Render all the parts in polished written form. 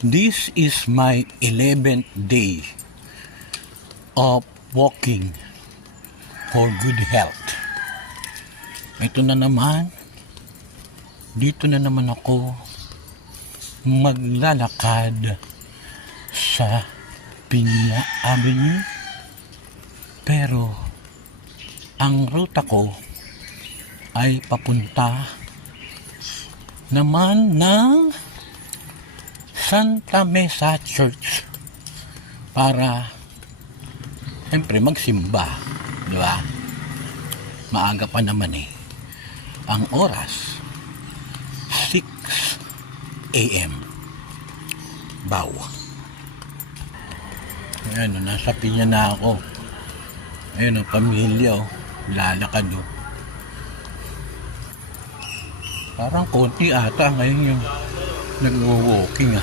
This is my 11th day of walking for good health. Ito na naman, dito na naman ako maglalakad sa Piña Avenue. Pero ang ruta ko ay papunta naman ng Santa Mesa Church para siyempre magsimba, di ba? Maaga pa naman eh. Ang oras 6 a.m. Baw. Ayan, nasa Piña na ako. Ayun ang pamilya, lalakad. Parang konti ata ngayon yung nagwo-walking .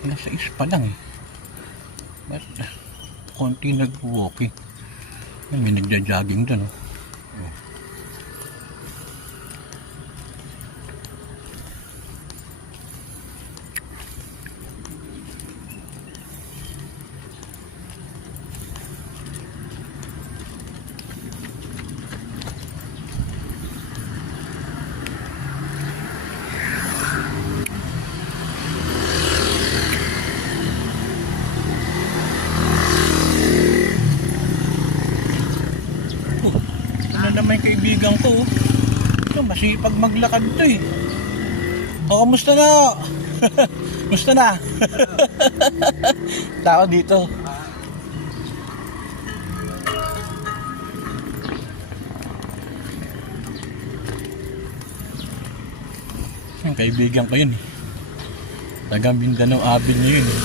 Nasa is pa lang eh. But konti nag-walking. May nagja-jogging doon . May kaibigan ko, ito masipag maglakad to eh. Kamusta na? Kamusta na? Tao dito. Yung kaibigan ko yun eh. Taga Mindanao Avenue yun eh.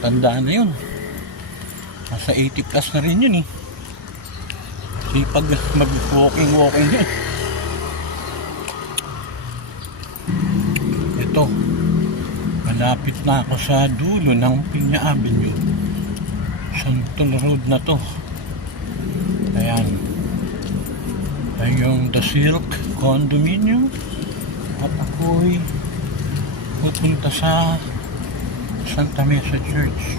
Tandaan na yun. Nasa 80 plus na rin yun eh. Pag mag-walking yun. Ito, malapit na ako sa dulo ng Piña Avenue. Santol Road na to. Ayan. Ayan yung The Silk Condominium. At ako'y pupunta sa Santa Mesa Church.